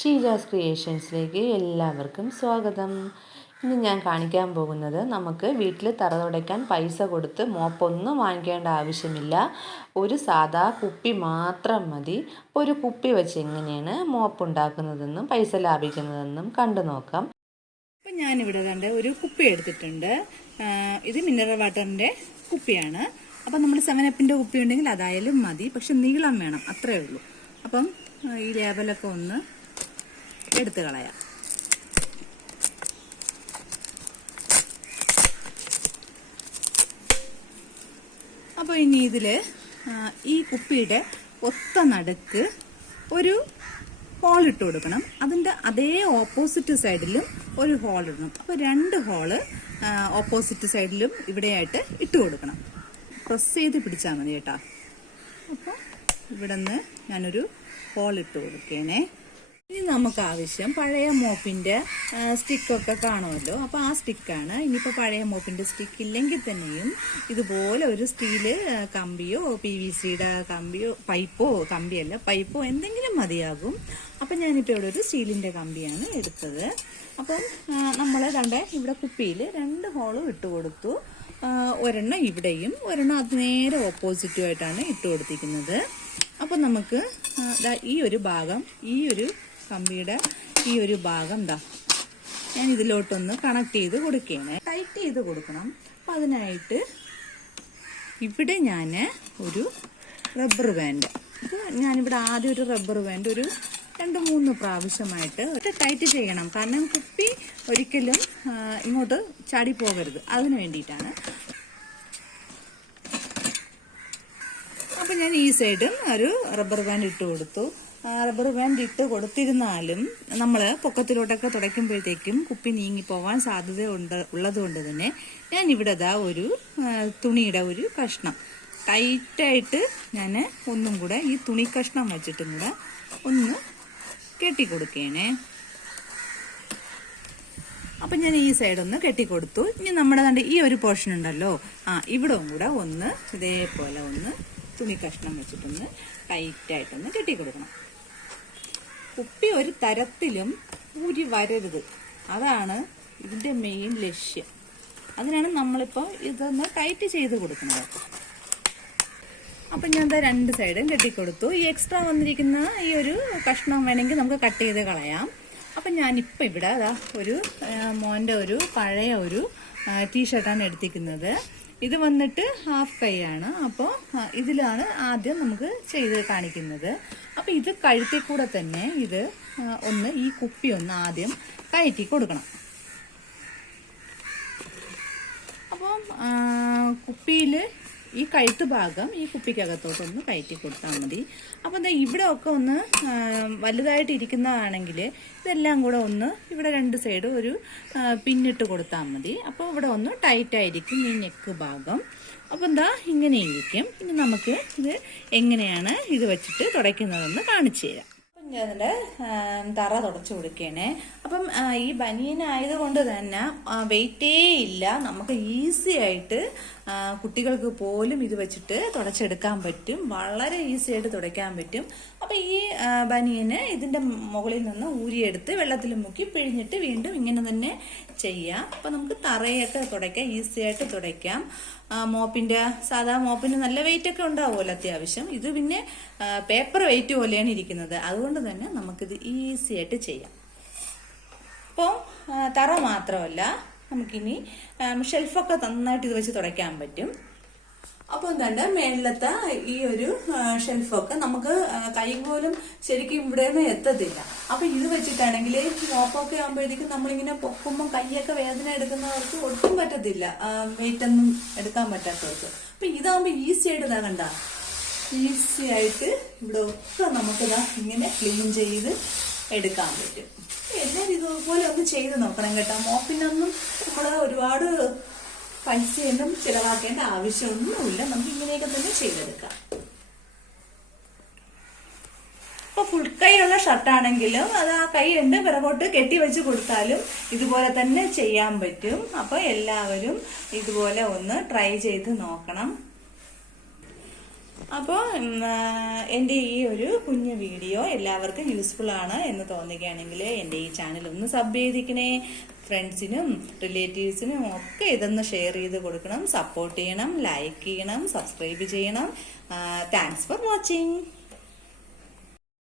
ഷീജാസ് ക്രിയേഷൻസിലേക്ക് എല്ലാവർക്കും സ്വാഗതം. ഇന്ന് ഞാൻ കാണിക്കാൻ പോകുന്നത് നമുക്ക് വീട്ടിൽ തറ തുടയ്ക്കാൻ പൈസ കൊടുത്ത് മോപ്പൊന്നും വാങ്ങിക്കേണ്ട ആവശ്യമില്ല. ഒരു സാധാ കുപ്പി മാത്രം മതി. ഒരു കുപ്പി വെച്ച് എങ്ങനെയാണ് മോപ്പ് ഉണ്ടാക്കുന്നതെന്നും പൈസ ലാഭിക്കുന്നതെന്നും കണ്ടു നോക്കാം. അപ്പം ഞാനിവിടെ കണ്ട ഒരു കുപ്പി എടുത്തിട്ടുണ്ട്. ഇത് മിനറൽ വാട്ടറിൻ്റെ കുപ്പിയാണ്. അപ്പം നമ്മൾ 7up കുപ്പി ഉണ്ടെങ്കിൽ അതായാലും മതി, പക്ഷെ നീളം വേണം, അത്രേ ഉള്ളൂ. അപ്പം ഈ ലേബലൊക്കെ ഒന്ന് എടുത്ത് കളയാം. അപ്പോൾ ഇനി ഇതിൽ ഈ കുപ്പിയുടെ ഒത്ത നടുക്ക് ഒരു ഹോൾ ഇട്ട് കൊടുക്കണം. അതിൻ്റെ അതേ ഓപ്പോസിറ്റ് സൈഡിലും ഒരു ഹോൾ ഇടണം. അപ്പോൾ 2 ഹോള് ഓപ്പോസിറ്റ് സൈഡിലും ഇവിടെയായിട്ട് ഇട്ട് കൊടുക്കണം. പ്രസ് ചെയ്ത് പിടിച്ചാൽ മതി കേട്ടോ. അപ്പോൾ ഇവിടെ നിന്ന് ഞാനൊരു ഹോൾ ഇട്ട് കൊടുക്കേണേ. ഇനി നമുക്ക് ആവശ്യം പഴയ മോപ്പിൻ്റെ സ്റ്റിക്കൊക്കെ കാണുമല്ലോ. അപ്പോൾ ആ സ്റ്റിക്കാണ്. ഇനിയിപ്പോൾ പഴയ മോപ്പിൻ്റെ സ്റ്റിക്ക് ഇല്ലെങ്കിൽ തന്നെയും ഇതുപോലെ ഒരു സ്റ്റീല് കമ്പിയോ PVCയുടെ കമ്പിയോ പൈപ്പോ എന്തെങ്കിലും മതിയാകും. അപ്പം ഞാനിപ്പോൾ ഇവിടെ ഒരു സ്റ്റീലിൻ്റെ കമ്പിയാണ് എടുത്തത്. അപ്പം നമ്മൾ ഇവിടെ കുപ്പിയിൽ 2 ഹോളും ഇട്ട് കൊടുത്തു. ഒരെണ്ണം ഇവിടെയും ഒരെണ്ണം അത് നേരെ ഓപ്പോസിറ്റുമായിട്ടാണ് ഇട്ട് കൊടുത്തിരിക്കുന്നത്. അപ്പം നമുക്ക് ഈ ഒരു ഭാഗം, ഈ ഒരു കമ്പിയുടെ ഈ ഒരു ഭാഗം ഞാൻ ഇതിലോട്ടൊന്ന് കണക്ട് ചെയ്ത് കൊടുക്കുകയാണ്. ടൈറ്റ് ചെയ്ത് കൊടുക്കണം. അപ്പം അതിനായിട്ട് ഇവിടെ ഞാൻ ഒരു റബ്ബർ ബാൻഡ്, ഞാനിവിടെ ആദ്യം ഒരു റബ്ബർ ബാൻഡ് ഒരു 2-3 പ്രാവശ്യമായിട്ട് ടൈറ്റ് ചെയ്യണം. കാരണം കുപ്പി ഒരിക്കലും ഇങ്ങോട്ട് ചാടി പോകരുത്, അതിന് വേണ്ടിയിട്ടാണ്. അപ്പം ഞാൻ ഈ സൈഡും ഒരു റബ്ബർ ബാൻഡ് ഇട്ട് കൊടുത്തു. റബ്ബർ ബാൻഡ് ഇട്ട് കൊടുത്തിരുന്നാലും നമ്മൾ പൊക്കത്തിലോട്ടൊക്കെ തുടയ്ക്കുമ്പോഴത്തേക്കും കുപ്പി നീങ്ങിപ്പോവാൻ സാധ്യത ഉള്ളതുകൊണ്ട് തന്നെ ഞാൻ ഇവിടെ ഒരു തുണിയുടെ ഒരു കഷ്ണം ടൈറ്റായിട്ട് ഞാൻ ഒന്നും കൂടെ ഈ തുണി കഷ്ണം വെച്ചിട്ടും കൂടെ ഒന്ന് കെട്ടിക്കൊടുക്കണേ. അപ്പം ഞാൻ ഈ സൈഡൊന്ന് കെട്ടിക്കൊടുത്തു. ഇനി നമ്മുടെ ഈ ഒരു പോർഷൻ ഉണ്ടല്ലോ, ഇവിടെ കൂടെ ഒന്ന് ഇതേപോലെ ഒന്ന് തുണി കഷ്ണം വെച്ചിട്ടൊന്ന് ടൈറ്റായിട്ടൊന്ന് കെട്ടിക്കൊടുക്കണം. കുപ്പി ഒരു തരത്തിലും ഊരി വരരുത്, അതാണ് ഇതിൻ്റെ മെയിൻ ലക്ഷ്യം. അതിനാണ് നമ്മളിപ്പോൾ ഇതൊന്ന് ടൈറ്റ് ചെയ്ത് കൊടുക്കുന്നത്. അപ്പം ഞാൻ 2 സൈഡും കെട്ടിക്കൊടുത്തു. ഈ എക്സ്ട്രാ വന്നിരിക്കുന്ന ഈ ഒരു കഷ്ണം വേണമെങ്കിൽ നമുക്ക് കട്ട് ചെയ്ത് കളയാം. അപ്പം ഞാനിപ്പോൾ ഇവിടെ ഒരു മോൻ്റെ ഒരു പഴയ ഒരു ടീഷർട്ടാണ് എടുത്തിരിക്കുന്നത്. ഇത് വന്നിട്ട് ഹാഫ് കൈയാണ്. അപ്പോൾ ഇതിലാണ് ആദ്യം നമുക്ക് ചെയ്ത് കാണിക്കുന്നത്. അപ്പോൾ ഇത് കഴുത്തിൽ കൂടെ തന്നെ ഇത് ഒന്ന് ഈ കുപ്പി ഒന്ന് ആദ്യം കയറ്റി കൊടുക്കണം. അപ്പം കുപ്പിയിൽ ഈ കഴുത്ത് ഭാഗം ഈ കുപ്പിക്കകത്തോട്ടൊന്ന് കയറ്റി കൊടുത്താൽ മതി. അപ്പം ഇവിടെ ഒക്കെ ഒന്ന് വലുതായിട്ട് ഇരിക്കുന്നതാണെങ്കിൽ ഇതെല്ലാം കൂടെ ഒന്ന് ഇവിടെ 2 സൈഡ് ഒരു പിന്നിട്ട് കൊടുത്താൽ മതി. അപ്പോൾ ഇവിടെ ഒന്ന് ടൈറ്റായിരിക്കും ഈ നെക്ക് ഭാഗം. അപ്പം ഇങ്ങനെ ഇരിക്കും. ഇനി നമുക്ക് ഇത് എങ്ങനെയാണ് ഇത് വെച്ചിട്ട് തുടയ്ക്കുന്നതെന്ന് കാണിച്ചു തരാം. അപ്പം ഞാനിവിടെ തറ തുടച്ചു കൊടുക്കുകയാണേ. അപ്പം ഈ ബനിയനായതുകൊണ്ട് തന്നെ വെയിറ്റേ ഇല്ല, നമുക്ക് ഈസി ആയിട്ട് കുട്ടികൾക്ക് പോലും ഇത് വെച്ചിട്ട് തുടച്ചെടുക്കാൻ പറ്റും. വളരെ ഈസി ആയിട്ട് തുടയ്ക്കാൻ പറ്റും. അപ്പം ഈ ബനിയന് ഇതിൻ്റെ മുകളിൽ നിന്ന് ഊരിയെടുത്ത് വെള്ളത്തിൽ മുക്കി പിഴിഞ്ഞിട്ട് വീണ്ടും ഇങ്ങനെ തന്നെ ചെയ്യാം. അപ്പം നമുക്ക് തറയൊക്കെ തുടയ്ക്കാം, ഈസി ആയിട്ട് തുടയ്ക്കാം. സാധാ മോപ്പിന് നല്ല വെയിറ്റ് ഒക്കെ ഉണ്ടാവുമല്ലോ അത്യാവശ്യം. ഇത് പിന്നെ പേപ്പർ വെയിറ്റ് പോലെയാണ് ഇരിക്കുന്നത്, അതുകൊണ്ട് തന്നെ നമുക്കിത് ഈസി ആയിട്ട് ചെയ്യാം. അപ്പോൾ തറ മാത്രമല്ല, നമുക്കിനി ഷെൽഫൊക്കെ നന്നായിട്ട് ഇത് വെച്ച് തുടയ്ക്കാൻ പറ്റും. അപ്പോൾ മേളിലത്തെ ഈ ഒരു ഷെൽഫൊക്കെ നമുക്ക് കൈ പോലും ശരിക്കും ഇവിടെയൊന്നും എത്തത്തില്ല. അപ്പൊ ഇത് വെച്ചിട്ടാണെങ്കിൽ മോപ്പൊക്കെ ആകുമ്പോഴത്തേക്കും നമ്മളിങ്ങനെ പൊക്കുമ്പോൾ കൈയൊക്കെ വേദന എടുക്കുന്നവർക്ക് ഒട്ടും പറ്റത്തില്ല, വെയിറ്റ് ഒന്നും എടുക്കാൻ പറ്റാത്തവർക്ക്. അപ്പൊ ഇതാകുമ്പോൾ ഈസി ആയിട്ട് കണ്ട ഈസി ആയിട്ട് ഇവിടെ ഒക്കെ നമുക്ക് ഇങ്ങനെ ക്ലീൻ ചെയ്ത് എടുക്കാൻ പറ്റും. എല്ലാവരും ഇതുപോലെ ഒന്ന് ചെയ്ത് നോക്കണം കേട്ടോ. മോപ്പിനൊന്നും നമ്മൾ ഒരുപാട് പൈസയൊന്നും ചിലവാക്കേണ്ട ആവശ്യമൊന്നുമില്ല, നമുക്ക് ഇങ്ങനെയൊക്കെ തന്നെ ചെയ്തെടുക്കാം. ഇപ്പൊ ഫുൾ കൈയുള്ള ഷർട്ടാണെങ്കിലും അത് ആ കൈ പിറകോട്ട് കെട്ടി വെച്ച് കൊടുത്താലും ഇതുപോലെ തന്നെ ചെയ്യാൻ പറ്റും. അപ്പൊ എല്ലാവരും ഇതുപോലെ ഒന്ന് ട്രൈ ചെയ്ത് നോക്കണം. അപ്പോൾ എൻ്റെ ഈ ഒരു കുഞ്ഞു വീഡിയോ എല്ലാവർക്കും യൂസ്ഫുൾ ആണ് എന്ന് തോന്നുകയാണെങ്കിൽ എൻ്റെ ഈ ചാനൽ ഒന്ന് സബ് ചെയ്തിരിക്കണേ. ഫ്രണ്ട്സിനും റിലേറ്റീവ്സിനും ഒക്കെ ഇതൊന്ന് ഷെയർ ചെയ്ത് കൊടുക്കണം, സപ്പോർട്ട് ചെയ്യണം, ലൈക്ക് ചെയ്യണം, സബ്സ്ക്രൈബ് ചെയ്യണം. Thanks for watching.